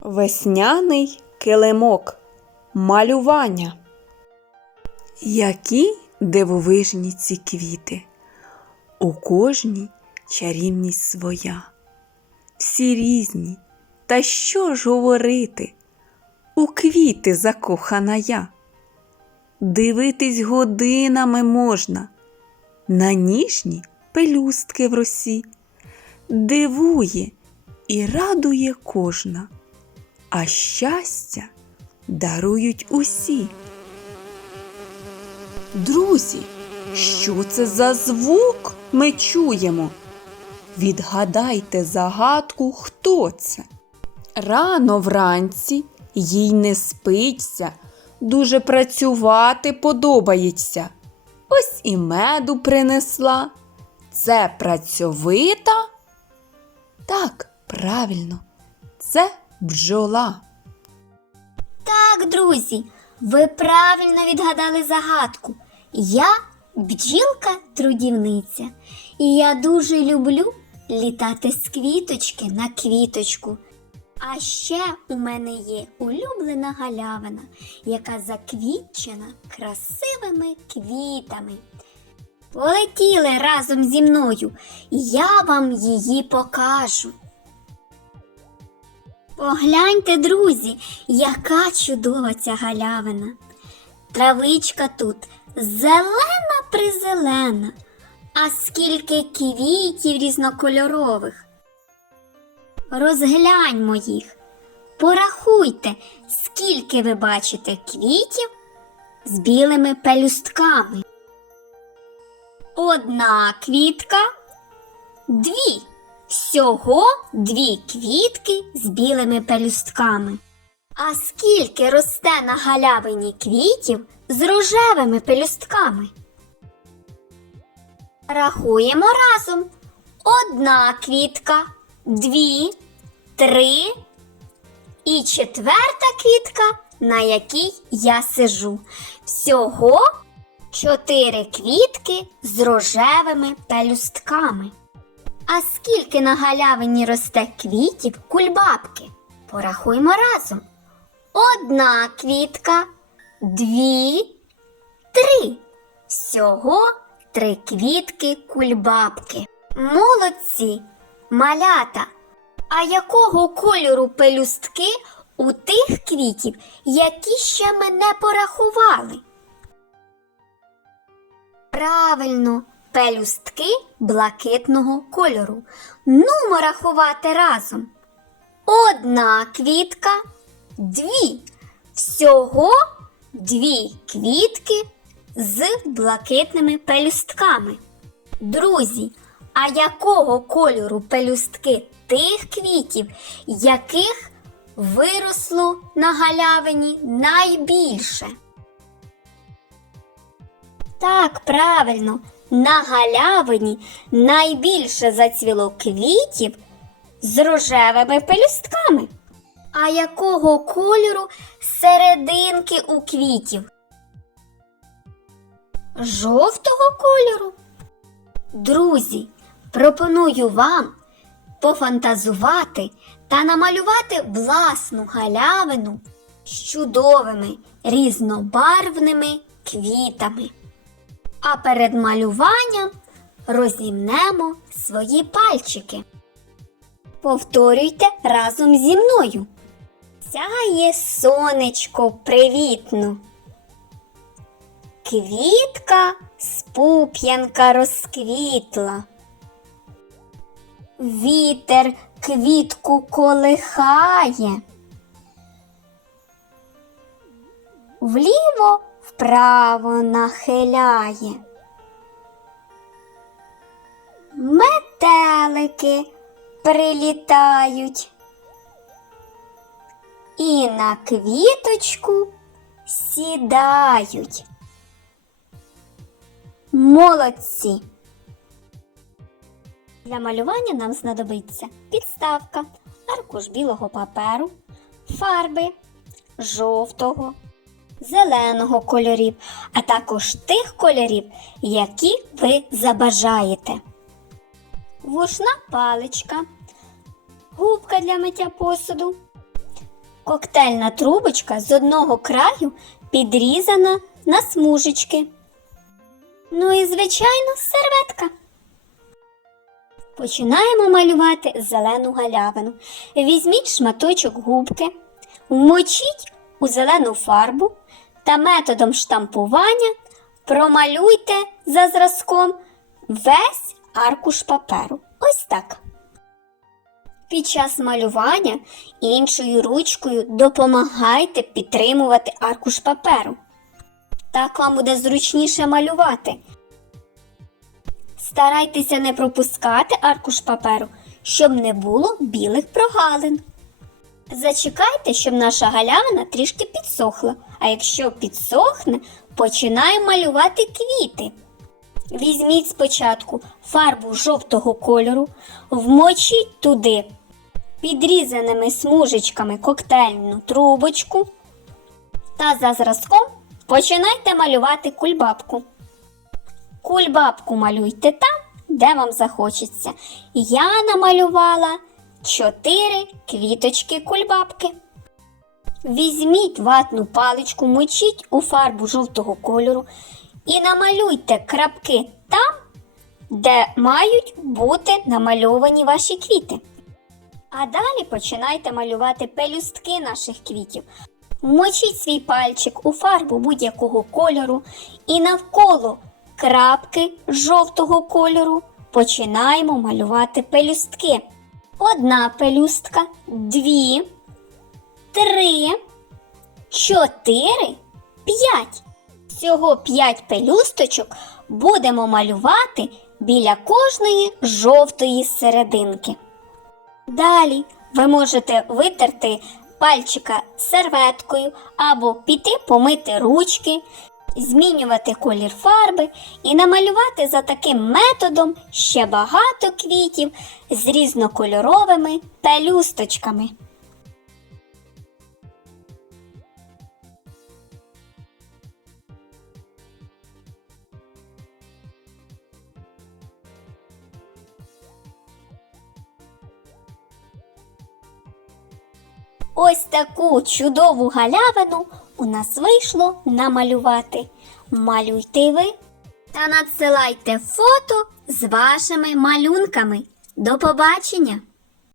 Весняний килимок. Малювання. Які дивовижні ці квіти. У кожній чарівність своя. Всі різні. Та що ж говорити? У квіти закохана я. Дивитись годинами можна на ніжні пелюстки в росі. Дивує і радує кожна, а щастя дарують усі. Друзі, що це за звук ми чуємо? Відгадайте загадку, хто це. Рано вранці їй не спиться, дуже працювати подобається. Ось і меду принесла. Це працьовита? Так, правильно, це бджола. Так, друзі, ви правильно відгадали загадку. Я бджілка-трудівниця, і я дуже люблю літати з квіточки на квіточку. А ще у мене є улюблена галявина, яка заквітчена красивими квітами. Полетіли разом зі мною, я вам її покажу. Погляньте, друзі, яка чудова ця галявина. Травичка тут зелена призелена, а скільки квітів різнокольорових. Розгляньмо їх, порахуйте, скільки ви бачите квітів з білими пелюстками. Одна квітка, дві. Всього дві квітки з білими пелюстками. А скільки росте на галявині квітів з рожевими пелюстками? Рахуємо разом. Одна квітка, дві, три і четверта квітка, на якій я сижу. Всього чотири квітки з рожевими пелюстками. А скільки на галявині росте квітів кульбабки? Порахуємо разом. Одна квітка, дві, три. Всього три квітки кульбабки. Молодці, малята. А якого кольору пелюстки у тих квітів, які ще ми не порахували? Правильно, пелюстки блакитного кольору. Нумо рахувати разом. Одна квітка, дві. Всього дві квітки з блакитними пелюстками. Друзі, а якого кольору пелюстки тих квітів, яких виросло на галявині найбільше? Так, правильно, на галявині найбільше зацвіло квітів з рожевими пелюстками. А якого кольору серединки у квітів? Жовтого кольору. Друзі, пропоную вам пофантазувати та намалювати власну галявину з чудовими різнобарвними квітами. А перед малюванням розімнемо свої пальчики. Повторюйте разом зі мною. Сяє сонечко привітно. Квітка з пуп'янка розквітла. Вітер квітку колихає. Вліво вправо нахиляє. Метелики прилітають і на квіточку сідають. Молодці! Для малювання нам знадобиться підставка, аркуш білого паперу, фарби жовтого, зеленого кольорів, а також тих кольорів, які ви забажаєте. Вушна паличка, губка для миття посуду, Коктейльна трубочка з одного краю підрізана на смужечки. Ну і, звичайно, серветка. Починаємо малювати зелену галявину. Візьміть шматочок губки, вмочіть у зелену фарбу та методом штампування промалюйте за зразком весь аркуш паперу. Ось так. Під час малювання іншою ручкою допомагайте підтримувати аркуш паперу. Так вам буде зручніше малювати. Старайтеся не пропускати аркуш паперу, щоб не було білих прогалин. Зачекайте, щоб наша галявина трішки підсохла, а якщо підсохне, починаємо малювати квіти. Візьміть спочатку фарбу жовтого кольору, вмочіть туди підрізаними смужечками коктейльну трубочку та за зразком починайте малювати кульбабку. Кульбабку малюйте там, де вам захочеться. Я намалювала чотири квіточки кульбабки. Візьміть ватну паличку, мочіть у фарбу жовтого кольору і намалюйте крапки там, де мають бути намальовані ваші квіти. А далі починайте малювати пелюстки наших квітів. Вмочіть свій пальчик у фарбу будь-якого кольору і навколо крапки жовтого кольору починаємо малювати пелюстки. Одна пелюстка, дві, три, чотири, п'ять. Всього п'ять пелюсточок будемо малювати біля кожної жовтої серединки. Далі ви можете витерти пальчика серветкою або піти помити ручки, змінювати колір фарби і намалювати за таким методом ще багато квітів з різнокольоровими пелюсточками. Ось таку чудову галявину у нас вийшло намалювати. Малюйте ви та надсилайте фото з вашими малюнками. До побачення!